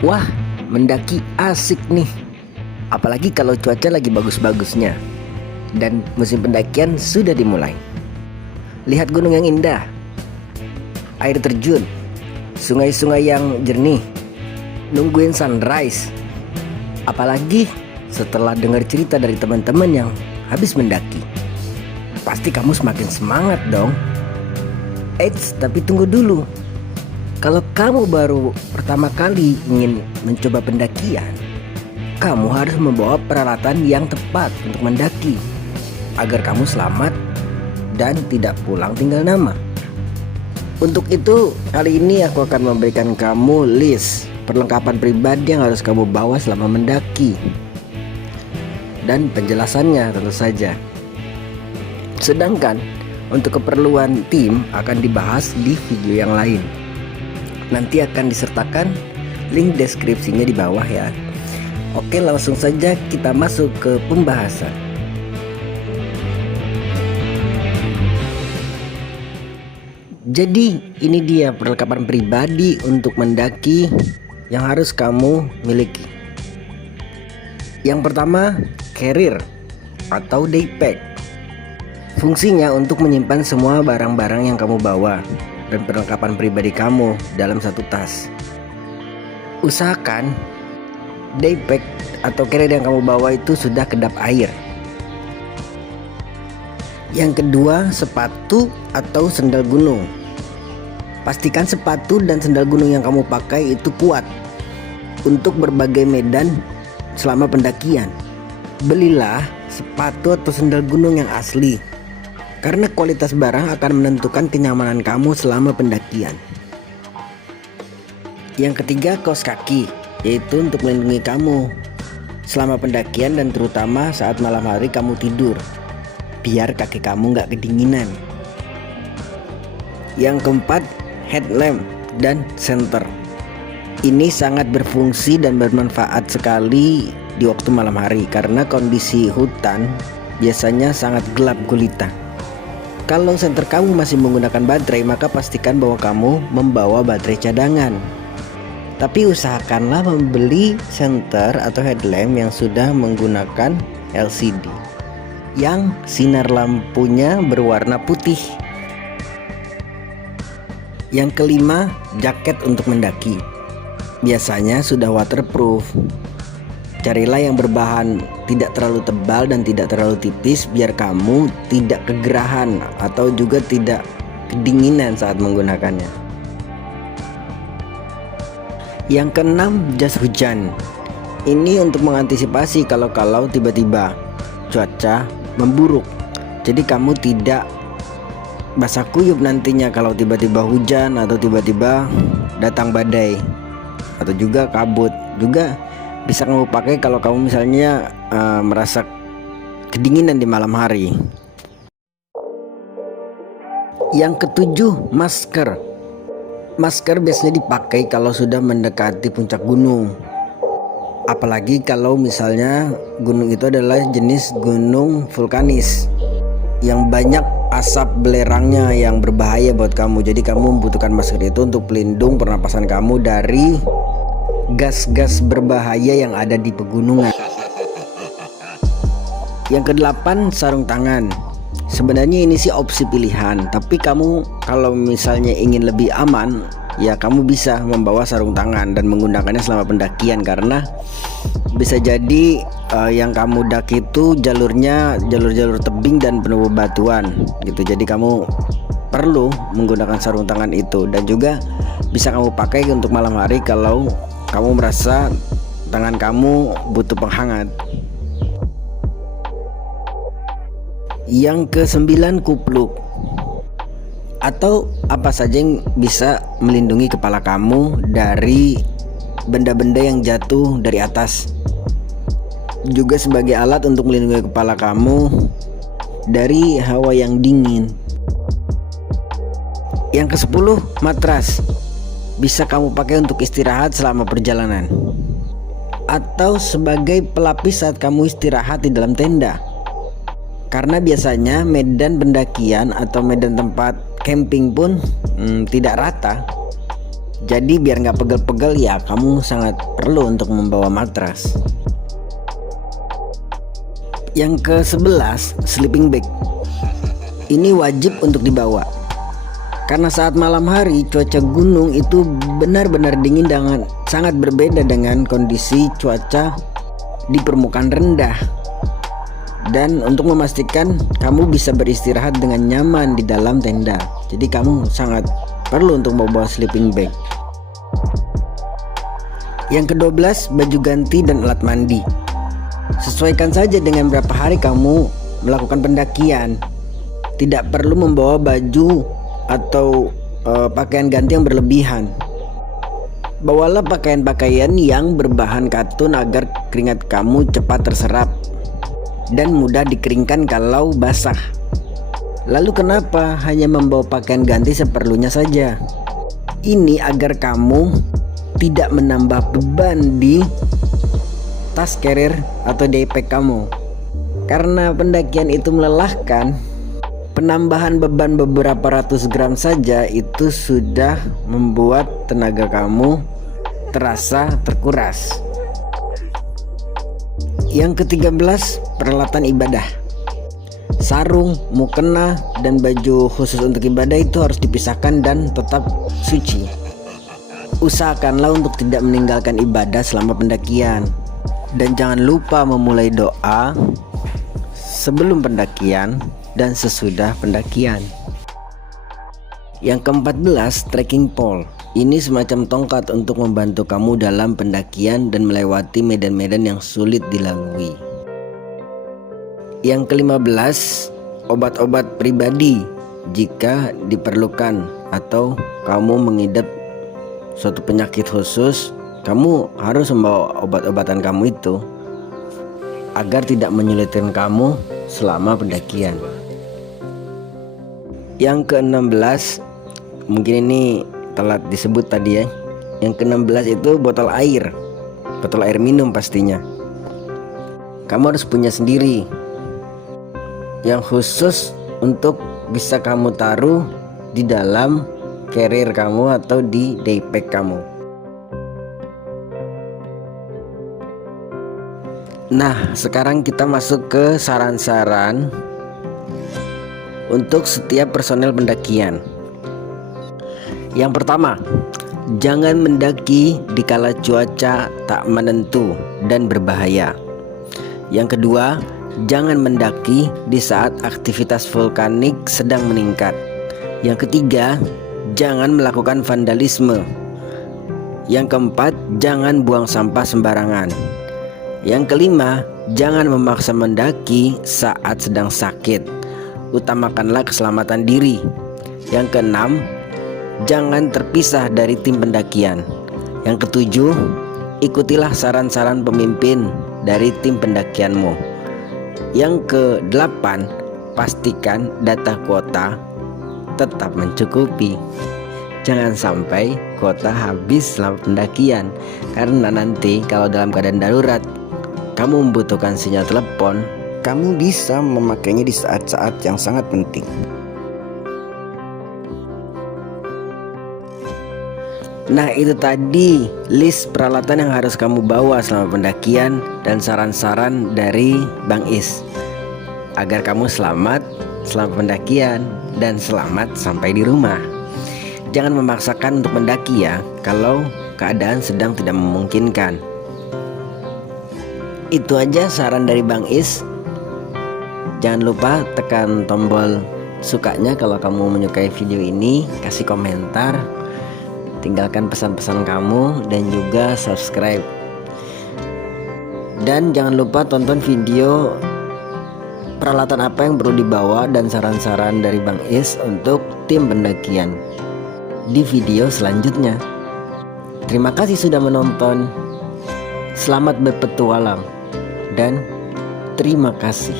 Wah, mendaki asik nih. Apalagi kalau cuaca lagi bagus-bagusnya. Dan musim pendakian sudah dimulai. Lihat gunung yang indah, air terjun, sungai-sungai yang jernih, nungguin sunrise. Apalagi setelah dengar cerita dari teman-teman yang habis mendaki. Pasti kamu semakin semangat dong. Eits, tapi tunggu dulu. Kalau kamu baru pertama kali ingin mencoba pendakian, kamu harus membawa peralatan yang tepat untuk mendaki agar kamu selamat dan tidak pulang tinggal nama. Untuk itu, kali ini aku akan memberikan kamu list perlengkapan pribadi yang harus kamu bawa selama mendaki. Dan penjelasannya tentu saja. Sedangkan untuk keperluan tim akan dibahas di video yang lain. Nanti akan disertakan link deskripsinya di bawah ya. Oke, langsung saja kita masuk ke pembahasan. Jadi ini dia perlengkapan pribadi untuk mendaki yang harus kamu miliki. Yang pertama, carrier atau daypack. Fungsinya untuk menyimpan semua barang-barang yang kamu bawa dan perlengkapan pribadi kamu dalam satu tas. Usahakan daypack atau carrier yang kamu bawa itu sudah kedap air. Yang kedua, sepatu atau sendal gunung. Pastikan sepatu dan sendal gunung yang kamu pakai itu kuat untuk berbagai medan selama pendakian. Belilah sepatu atau sendal gunung yang asli, karena kualitas barang akan menentukan kenyamanan kamu selama pendakian. Yang ketiga, kaos kaki, yaitu untuk melindungi kamu selama pendakian dan terutama saat malam hari kamu tidur, biar kaki kamu nggak kedinginan. Yang keempat, headlamp dan senter. Ini sangat berfungsi dan bermanfaat sekali di waktu malam hari karena kondisi hutan biasanya sangat gelap gulita. Kalau senter kamu masih menggunakan baterai, maka pastikan bahwa kamu membawa baterai cadangan. Tapi usahakanlah membeli senter atau headlamp yang sudah menggunakan LCD, yang sinar lampunya berwarna putih. Yang kelima, jaket untuk mendaki. Biasanya sudah waterproof. Carilah yang berbahan tidak terlalu tebal dan tidak terlalu tipis biar kamu tidak kegerahan atau juga tidak kedinginan saat menggunakannya. Yang keenam, jas hujan. Ini untuk mengantisipasi kalau tiba-tiba cuaca memburuk. Jadi kamu tidak basah kuyup nantinya kalau tiba-tiba hujan atau tiba-tiba datang badai atau juga kabut. Juga bisa kamu pakai kalau kamu misalnya merasa kedinginan di malam hari. Yang ketujuh, masker. Masker biasanya dipakai kalau sudah mendekati puncak gunung. Apalagi kalau misalnya gunung itu adalah jenis gunung vulkanis yang banyak asap belerangnya yang berbahaya buat kamu. Jadi kamu membutuhkan masker itu untuk pelindung pernapasan kamu dari gas-gas berbahaya yang ada di pegunungan. Yang kedelapan, sarung tangan. Sebenarnya ini sih opsi pilihan, tapi kamu kalau misalnya ingin lebih aman, ya kamu bisa membawa sarung tangan dan menggunakannya selama pendakian, karena bisa jadi yang kamu daki itu jalurnya jalur tebing dan penuh bebatuan gitu. Jadi kamu perlu menggunakan sarung tangan itu, dan juga bisa kamu pakai untuk malam hari kalau kamu merasa tangan kamu butuh penghangat. Yang kesembilan, kupluk atau apa saja yang bisa melindungi kepala kamu dari benda-benda yang jatuh dari atas. Juga sebagai alat untuk melindungi kepala kamu dari hawa yang dingin. Yang kesepuluh, matras. Bisa kamu pakai untuk istirahat selama perjalanan atau sebagai pelapis saat kamu istirahat di dalam tenda. Karena biasanya medan pendakian atau medan tempat camping pun tidak rata. Jadi biar nggak pegel-pegel ya kamu sangat perlu untuk membawa matras. Yang ke-11, sleeping bag. Ini wajib untuk dibawa. Karena saat malam hari cuaca gunung itu benar-benar dingin dan sangat berbeda dengan kondisi cuaca di permukaan rendah. Dan untuk memastikan kamu bisa beristirahat dengan nyaman di dalam tenda, jadi kamu sangat perlu untuk membawa sleeping bag. Yang ke-12, baju ganti dan alat mandi. Sesuaikan saja dengan berapa hari kamu melakukan pendakian. Tidak perlu membawa baju atau pakaian ganti yang berlebihan. Bawalah pakaian-pakaian yang berbahan katun agar keringat kamu cepat terserap dan mudah dikeringkan kalau basah. Lalu kenapa hanya membawa pakaian ganti seperlunya saja? Ini agar kamu tidak menambah beban di tas carrier atau daypack kamu. Karena pendakian itu melelahkan, penambahan beban beberapa ratus gram saja itu sudah membuat tenaga kamu terasa terkuras. Yang ke-13, peralatan ibadah. Sarung, mukena, dan baju khusus untuk ibadah itu harus dipisahkan dan tetap suci. Usahakanlah untuk tidak meninggalkan ibadah selama pendakian. Dan jangan lupa memulai doa sebelum pendakian dan sesudah pendakian. Yang ke-14, trekking pole. Ini semacam tongkat untuk membantu kamu dalam pendakian dan melewati medan-medan yang sulit dilalui. Yang ke-15, obat-obat pribadi jika diperlukan atau kamu mengidap suatu penyakit khusus, kamu harus membawa obat-obatan kamu itu agar tidak menyulitkan kamu selama pendakian. Yang ke-16, mungkin ini telat disebut tadi ya. Yang ke-16 itu botol air minum pastinya. Kamu harus punya sendiri, yang khusus untuk bisa kamu taruh di dalam carrier kamu atau di daypack kamu. Nah, sekarang kita masuk ke saran-saran untuk setiap personel pendakian. Yang pertama, jangan mendaki di kala cuaca tak menentu dan berbahaya. Yang kedua, jangan mendaki di saat aktivitas vulkanik sedang meningkat. Yang ketiga, jangan melakukan vandalisme. Yang keempat, jangan buang sampah sembarangan. Yang kelima, jangan memaksa mendaki saat sedang sakit. Utamakanlah keselamatan diri. Yang keenam, jangan terpisah dari tim pendakian. Yang ketujuh, ikutilah saran-saran pemimpin dari tim pendakianmu. Yang ke-8, pastikan data kuota tetap mencukupi. Jangan sampai kuota habis selama pendakian, karena nanti kalau dalam keadaan darurat kamu membutuhkan sinyal telepon, kamu bisa memakainya di saat-saat yang sangat penting. Nah, itu tadi list peralatan yang harus kamu bawa selama pendakian dan saran-saran dari Bang Is agar kamu selamat selama pendakian dan selamat sampai di rumah. Jangan memaksakan untuk mendaki ya, kalau keadaan sedang tidak memungkinkan. Itu aja saran dari Bang Is. Jangan lupa tekan tombol sukanya kalau kamu menyukai video ini, kasih komentar, tinggalkan pesan-pesan kamu, dan juga subscribe. Dan jangan lupa tonton video peralatan apa yang perlu dibawa dan saran-saran dari Bang Is untuk tim pendakian di video selanjutnya. Terima kasih sudah menonton. Selamat berpetualang dan terima kasih.